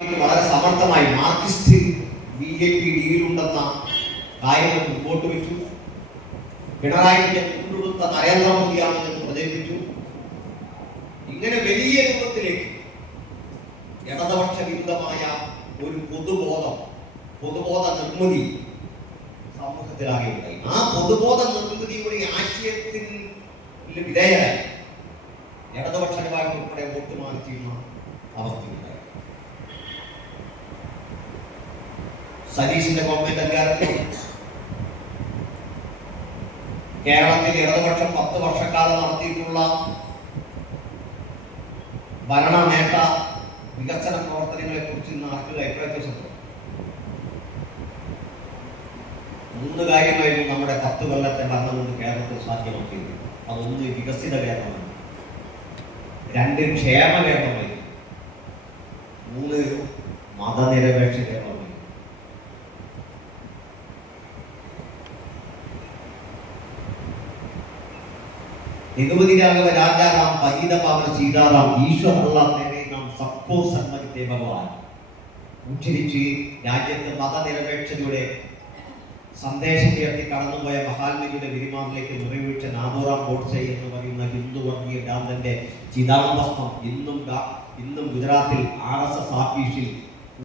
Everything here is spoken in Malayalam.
വളരെ സമർത്ഥമായി മാർക്സിസ്റ്റ് BJP ഡീലുണ്ടെന്ന കാര്യം മുമ്പോട്ട് വെച്ചു. പിണറായി വിജയൻ കൊണ്ടുകൊടുത്ത നരേന്ദ്രമോദിയാണ് എന്ന് പ്രചരിപ്പിച്ചു. ഇങ്ങനെ വലിയ രൂപത്തിലേക്ക് ഇടതുപക്ഷ വിരുദ്ധമായ ഒരു പൊതുബോധ നിർമ്മിതി സമൂഹത്തിലാകെ ഉണ്ടായി. ആ പൊതുബോധ നിർമ്മിതിയുടെ ആശയത്തിൽ വിധേയരായി ഇടതുപക്ഷ വിഭാഗം ഉൾപ്പെടെ വോട്ട് മാറ്റുന്ന അവസ്ഥയുണ്ടായി. സതീശിന്റെ ഗവൺമെന്റ് അധികാരത്തിൽ കേരളത്തിൽ ഇടതുപക്ഷം 10 വർഷക്കാലം നടത്തിയിട്ടുള്ള ഭരണ നേട്ട വികസന പ്രവർത്തനങ്ങളെ കുറിച്ച് ഇന്ന് ആർക്കും അഭിപ്രായപ്പെട്ടു. 3 കാര്യമായിരുന്നു നമ്മുടെ 10 കൊല്ലത്തെ ഭരണം കൊണ്ട് കേരളത്തിൽ സാധ്യമാക്കിയത്. അതൊന്ന് വികസിത കേരളമാണ്, 2 ക്ഷേമ കേരളമായി, 3 മതനിരപേക്ഷ കേരളമായി. നികുതി രാഘവ രാജാറാം പരീതപാവന സീതാറാം ഈശ്വരല്ലാത്തേ നാം സബ്കോ സന്മതിത്തെ ഭഗവാൻ ഉച്ചരിച്ച് രാജ്യത്ത് മതനിരപേക്ഷതയുടെ സന്ദേശം ഉയർത്തി കടന്നുപോയ മഹാത്മജിയുടെ വിരിമാറിലേക്ക് നിറയൊഴിച്ച നാഥോറാം ഗോഡ്സെ എന്ന് പറയുന്ന ഹിന്ദു വർഗീയ ഭ്രാന്തന്റെ ചിതാഭസ്മം ഇന്നും ഗുജറാത്തിൽ RSS ആഫീസിൽ